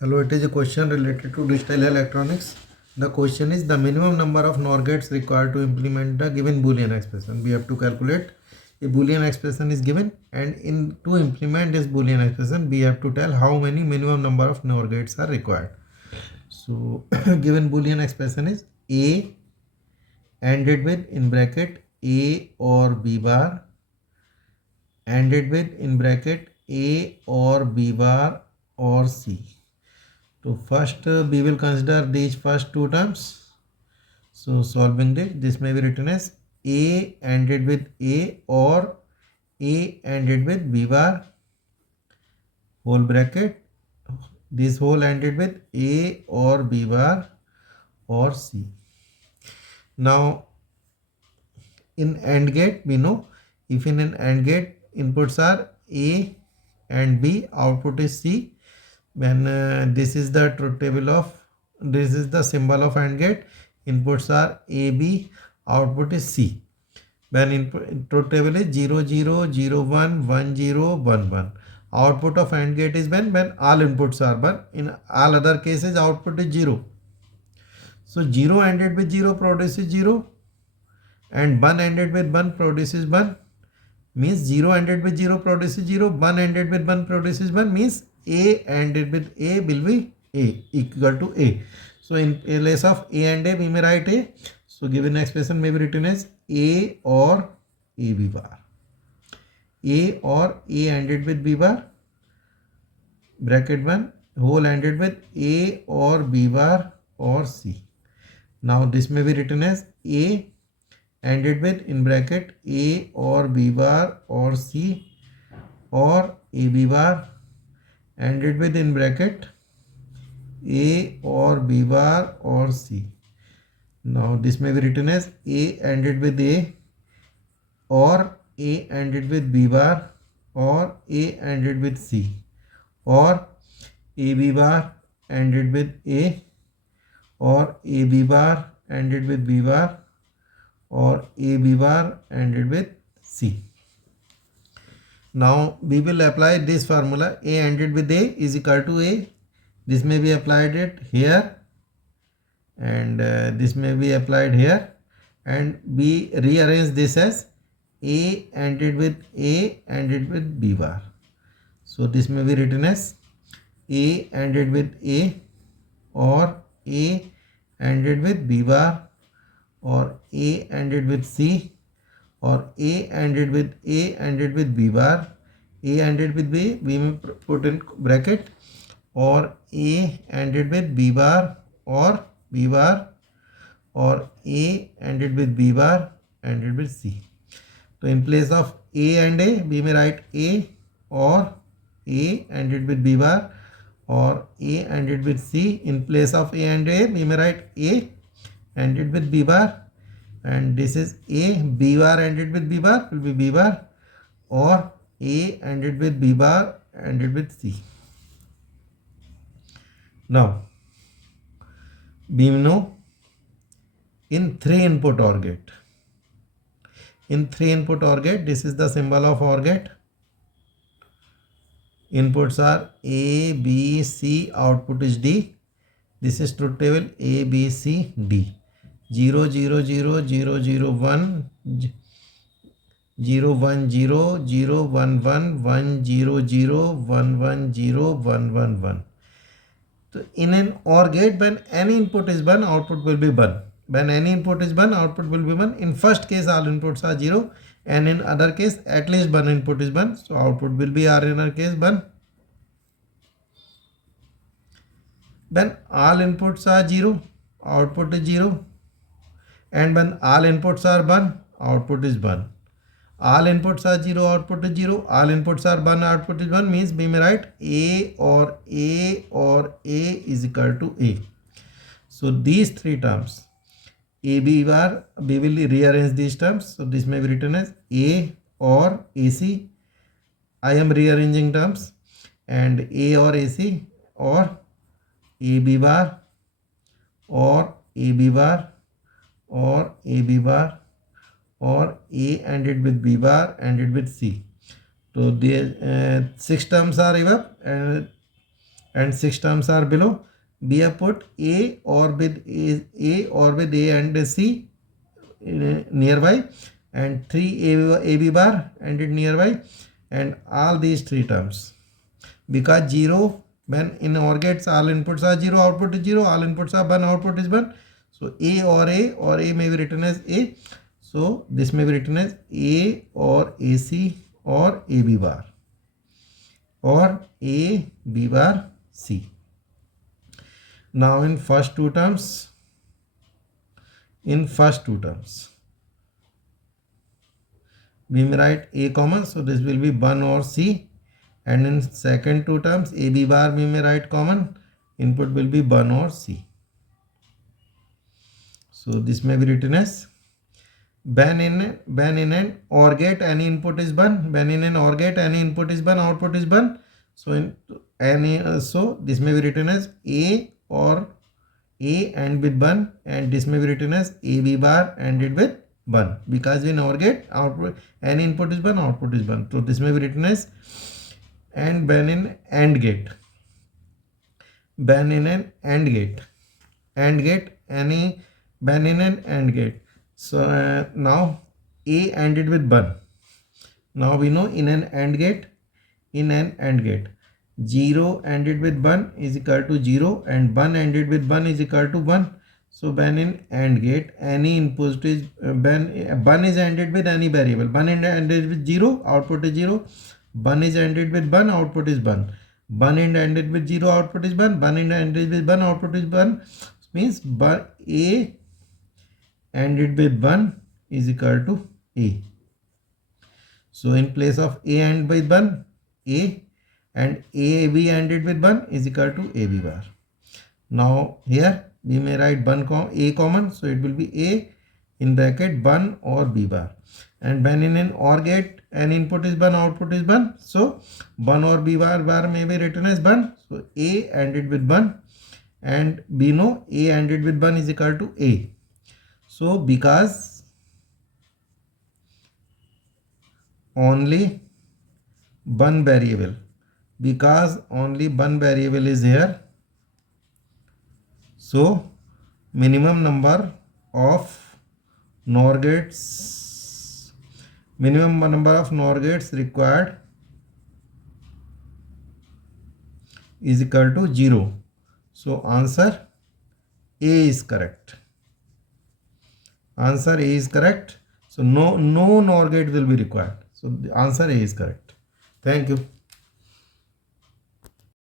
Hello, it is a question related to digital electronics. The question is the minimum number of NOR gates required to implement the given Boolean expression. We have to calculate a Boolean expression is given, and to implement this Boolean expression, we have to tell how many minimum number of NOR gates are required. So, given Boolean expression is A ANDed with in bracket A or B bar, ANDed with in bracket A or B bar or C. So first we will consider these first two terms. So solving this may be written as A ANDed with A or A ANDed with B bar whole bracket. This whole ANDed with A or B bar or C. Now in AND gate we know if in an AND gate inputs are A and B, output is C. When this is the truth table of, this is the symbol of AND gate, inputs are A, B, output is C. When input truth table is 0, 0, 0, 1, 1, 0, 1, 1. Output of AND gate is when all inputs are 1. In all other cases, output is 0. So 0 ANDed with 0 produces 0, and 1 ANDed with 1 produces 1. Means 0 ANDed with 0 produces 0, 1 ANDed with 1 produces 1, means A ANDed with A will be A equal to A. So in place of A and A we may write A. So given expression may be written as A or AB bar. A or A ANDed with B bar, bracket 1, whole ANDed with A or B bar or C. Now this may be written as A ANDed with in bracket A or B bar or C, or AB bar ANDed with in bracket A or B bar or C. Now this may be written as A ANDed with A or A ANDed with B bar or A ANDed with C, or AB bar ANDed with A or AB bar ANDed with B bar or AB bar ANDed with C. Now we will apply this formula A ANDed with A is equal to A. This may be applied it here, and this may be applied here, and we rearrange this as A ANDed with A ANDed with B bar. So this may be written as A ANDed with A or A ANDed with B bar or A ANDed with C or A ANDed with A ANDed with B bar. A ANDed with B we may put in bracket, or A ANDed with B bar or B bar, or A ANDed with B bar ANDed with C. So in place of A and A we may write A or A ANDed with B bar or A ANDed with C. In place of A and A we may write A ANDed with B bar, and this is A. B bar ANDed with B bar will be B bar, or A ANDed with B bar ANDed with C. Now we know in 3 input OR gate. In 3 input OR gate, this is the symbol of OR gate. Inputs are A, B, C, output is D. This is truth table A, B, C, D. 0, 0, 0, 0, 0, 1, 0, 1, 0, 0, 1, 1, 1, 0, 0, 1, 1, 0, 1, 1, 1. So in an OR gate, when any input is 1, output will be 1. When any input is 1, output will be 1. In first case, all inputs are 0, and in other case, at least one input is 1. So output will be R in our case 1. When all inputs are 0, output is 0. And when all inputs are 1, output is 1. All inputs are 0, output is 0. All inputs are 1, output is 1, means we may write A or A or A is equal to A. So these three terms, A, B bar, we will rearrange these terms. So this may be written as A or AC. I am rearranging terms, and A or AC or AB bar or AB bar or AB bar or A ANDed with B bar ANDed with C. So the 6 terms are evap, and and 6 terms are below. We have put A or with A and C nearby, and 3 AB bar and it nearby, and all these 3 terms. Because 0, when in OR gates all inputs are 0, output is 0, all inputs are 1, output is 1. So A or A may be written as A. So this may be written as A or AC or AB bar or A B bar C. Now in first two terms, we may write A common, so this will be 1 or C, and in second two terms AB bar we may write common, input will be 1 or C. So this may be written as when in an OR gate any input is 1, when in an OR gate any input is 1, output is 1. So in any so this may be written as A or A and with 1, and this may be written as AB bar and it with 1, because in OR gate output any input is 1, output is 1. So this may be written as, and when in AND gate, when in an AND gate, any when in an AND gate. So now A ANDed with 1. Now we know in an AND gate, 0 ANDed with 1 is equal to 0 and 1 ANDed with 1 is equal to 1. So when in AND gate any input is when 1 is ANDed with any variable, 1 is ANDed with 0, output is 0. 1 is ANDed with 1, output is 1. 1 is ANDed with 0, output is 1. 1 is ANDed with 1, output is 1. Means A ANDed with 1 is equal to A. So in place of A AND with 1, A, and AB ANDed with 1 is equal to AB bar. Now here we may write A common, so it will be A in bracket 1 or B bar. And when in an OR gate an input is 1, output is 1, so 1 or B bar may be written as 1. So A ANDed with 1, and we know A ANDed with 1 is equal to A. So because only one variable is here, so minimum number of NOR gates required is equal to 0. So answer A is correct. So no NOR gate will be required. So the answer A is correct. Thank you.